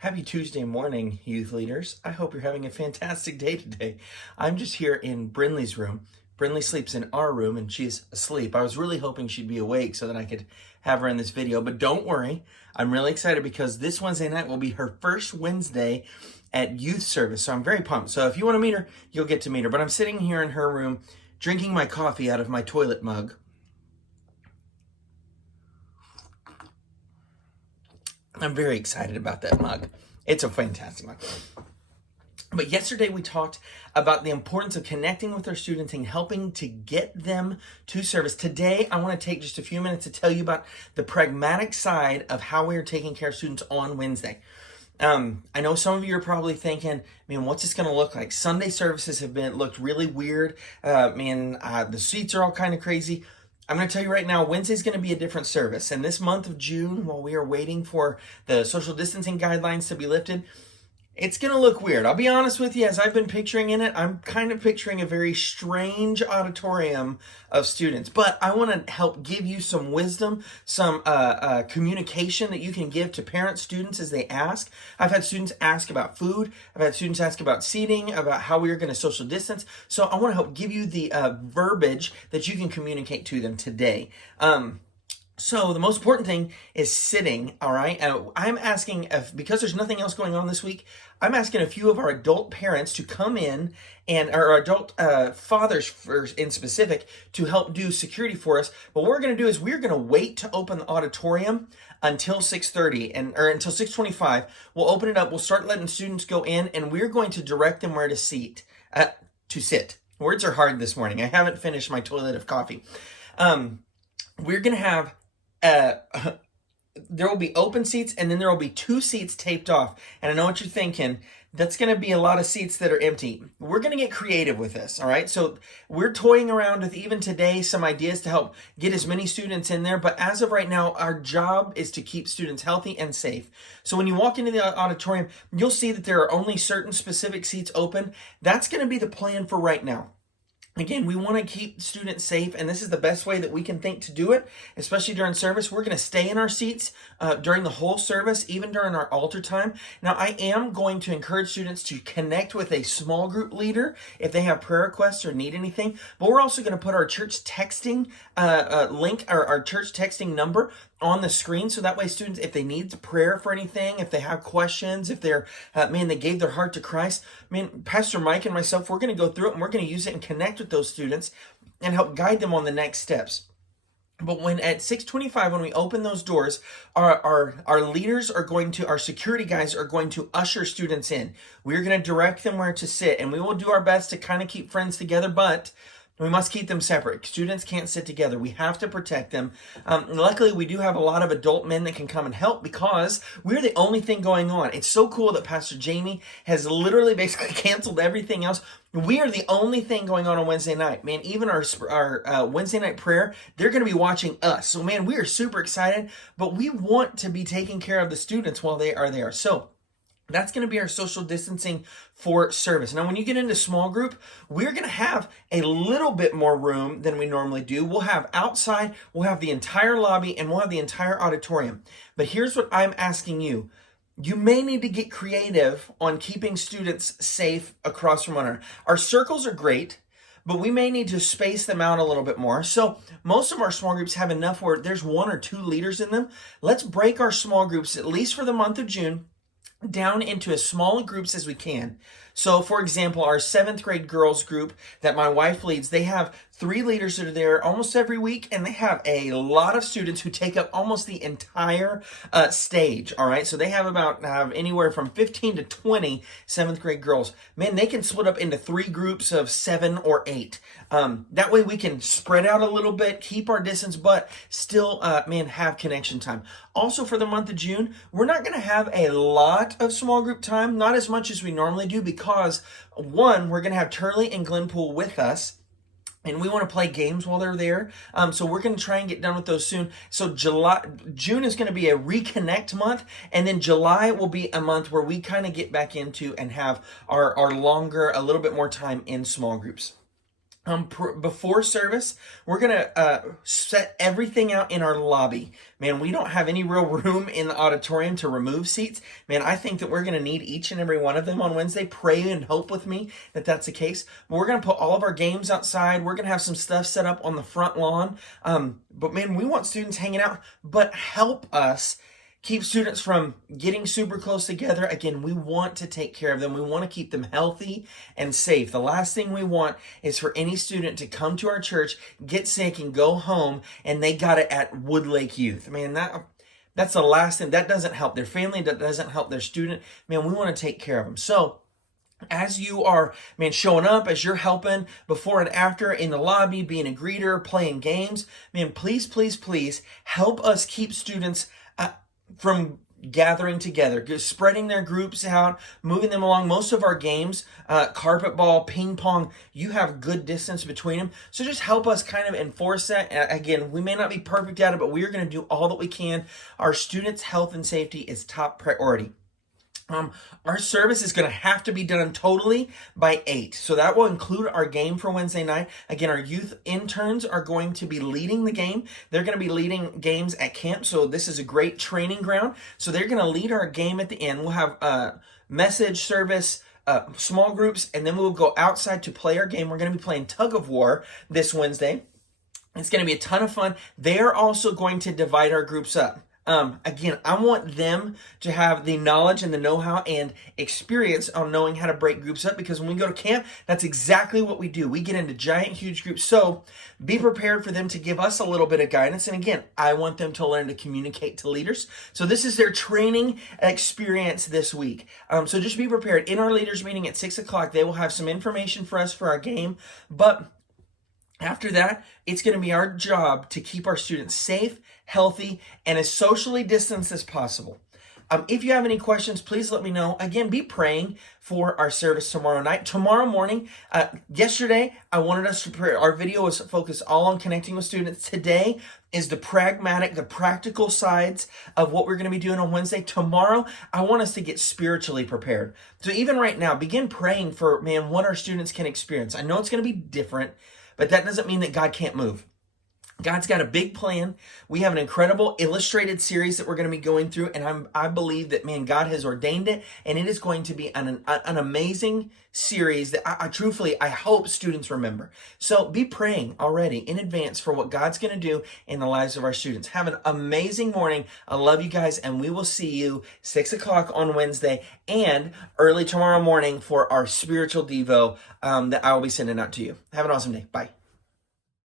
Happy Tuesday morning, youth leaders. I hope you're having a fantastic day today. I'm just here in Brinley's room. Brinley sleeps in our room and she's asleep. I was really hoping she'd be awake so that I could have her in this video, but don't worry. I'm really excited because this Wednesday night will be her first Wednesday at youth service. So I'm very pumped. So if you want to meet her, you'll get to meet her. But I'm sitting here in her room drinking my coffee out of my toilet mug. I'm very excited about that mug. It's a fantastic mug. But yesterday we talked about the importance of connecting with our students and helping to get them to service. Today, I want to take just a few minutes to tell you about the pragmatic side of how we are taking care of students on Wednesday. I know some of you are probably thinking, man, what's this going to look like? Sunday services have looked really weird. The seats are all kind of crazy. I'm going to tell you right now, Wednesday's going to be a different service. And this month of June, while we are waiting for the social distancing guidelines to be lifted, it's going to look weird. I'll be honest with you, as I've been picturing in it, I'm kind of picturing a very strange auditorium of students. But I want to help give you some wisdom, some communication that you can give to parents, students as they ask. I've had students ask about food. I've had students ask about seating, about how we are going to social distance. So I want to help give you the verbiage that you can communicate to them today. So the most important thing is sitting, all right? I'm asking, because there's nothing else going on this week, I'm asking a few of our adult parents to come in, and our adult fathers in specific, to help do security for us. But what we're going to do is we're going to wait to open the auditorium until 6:30 or until 6:25. We'll open it up. We'll start letting students go in, and we're going to direct them where to sit. Words are hard this morning. I haven't finished my toilet of coffee. We're going to have there will be open seats, and then there will be 2 seats taped off. And I know what you're thinking. That's going to be a lot of seats that are empty. We're going to get creative with this, all right? So we're toying around with, even today, some ideas to help get as many students in there. But as of right now, our job is to keep students healthy and safe. So when you walk into the auditorium, you'll see that there are only certain specific seats open. That's going to be the plan for right now. Again, we want to keep students safe, and this is the best way that we can think to do it, especially during service. We're going to stay in our seats during the whole service, even during our altar time. Now, I am going to encourage students to connect with a small group leader if they have prayer requests or need anything, but we're also going to put our church texting link, or our church texting number on the screen, so that way students, if they need prayer for anything, if they have questions, if they're, they gave their heart to Christ, Pastor Mike and myself, we're going to go through it, and we're going to use it and connect with those students and help guide them on the next steps. But when at 6:25, when we open those doors, our leaders are going to, our security guys are going to usher students in. We're going to direct them where to sit, and we will do our best to kind of keep friends together, but we must keep them separate. Students can't sit together. We have to protect them. Luckily, we do have a lot of adult men that can come and help because we're the only thing going on. It's so cool that Pastor Jamie has literally basically canceled everything else. We are the only thing going on Wednesday night. Man, even our Wednesday night prayer, they're going to be watching us. So, man, we are super excited, but we want to be taking care of the students while they are there. So that's going to be our social distancing for service. Now, when you get into small group, we're going to have a little bit more room than we normally do. We'll have outside, we'll have the entire lobby, and we'll have the entire auditorium. But here's what I'm asking you. You may need to get creative on keeping students safe across from one another. Our circles are great, but we may need to space them out a little bit more. So most of our small groups have enough where there's 1 or 2 leaders in them. Let's break our small groups, at least for the month of June, down into as small groups as we can. So, for example, our 7th grade girls group that my wife leads, they have 3 leaders that are there almost every week, and they have a lot of students who take up almost the entire stage, all right? So they have anywhere from 15 to 20 7th grade girls. Man, they can split up into 3 groups of 7 or 8. That way we can spread out a little bit, keep our distance, but still, have connection time. Also, for the month of June, we're not going to have a lot of small group time, not as much as we normally do, because, one, we're going to have Turley and Glenpool with us, and we want to play games while they're there. So we're going to try and get done with those soon. So June is going to be a reconnect month, and then July will be a month where we kind of get back into and have our longer, a little bit more time in small groups. Before service, we're gonna set everything out in our lobby. Man, we don't have any real room in the auditorium to remove seats. Man, I think that we're gonna need each and every one of them on Wednesday. Pray and hope with me that that's the case. But we're gonna put all of our games outside. We're gonna have some stuff set up on the front lawn. But man, we want students hanging out, but help us keep students from getting super close together. Again, we want to take care of them. We want to keep them healthy and safe. The last thing we want is for any student to come to our church, get sick, and go home, and they got it at Woodlake Youth. Man, that's the last thing. That doesn't help their family. That doesn't help their student. Man, we want to take care of them. So as you are, man, showing up, as you're helping before and after in the lobby, being a greeter, playing games, man, please, please, please help us keep students from gathering together, spreading their groups out, moving them along. Most of our games, carpet ball, ping pong, you have good distance between them. So just help us kind of enforce that. Again, we may not be perfect at it, but we are going to do all that we can. Our students' health and safety is top priority. Our service is going to have to be done totally by 8. So that will include our game for Wednesday night. Again, our youth interns are going to be leading the game. They're going to be leading games at camp. So this is a great training ground. So they're going to lead our game at the end. We'll have message service, small groups, and then we'll go outside to play our game. We're going to be playing tug of war this Wednesday. It's going to be a ton of fun. They're also going to divide our groups up. Again, I want them to have the knowledge and the know-how and experience on knowing how to break groups up, because when we go to camp, that's exactly what we do. We get into giant, huge groups. So be prepared for them to give us a little bit of guidance. And again, I want them to learn to communicate to leaders. So this is their training experience this week. So just be prepared. In our leaders meeting at 6 o'clock, they will have some information for us for our game. But after that, it's going to be our job to keep our students safe, healthy, and as socially distanced as possible. If you have any questions, please let me know. Again, be praying for our service tomorrow night. Tomorrow morning, yesterday, I wanted us to pray. Our video was focused all on connecting with students. Today is the practical sides of what we're going to be doing on Wednesday. Tomorrow, I want us to get spiritually prepared. So even right now, begin praying for, man, what our students can experience. I know it's going to be different, but that doesn't mean that God can't move. God's got a big plan. We have an incredible illustrated series that we're going to be going through, and I believe that, man, God has ordained it, and it is going to be an amazing series that I truthfully, I hope students remember. So be praying already in advance for what God's going to do in the lives of our students. Have an amazing morning. I love you guys, and we will see you 6 o'clock on Wednesday and early tomorrow morning for our spiritual devo that I will be sending out to you. Have an awesome day. Bye.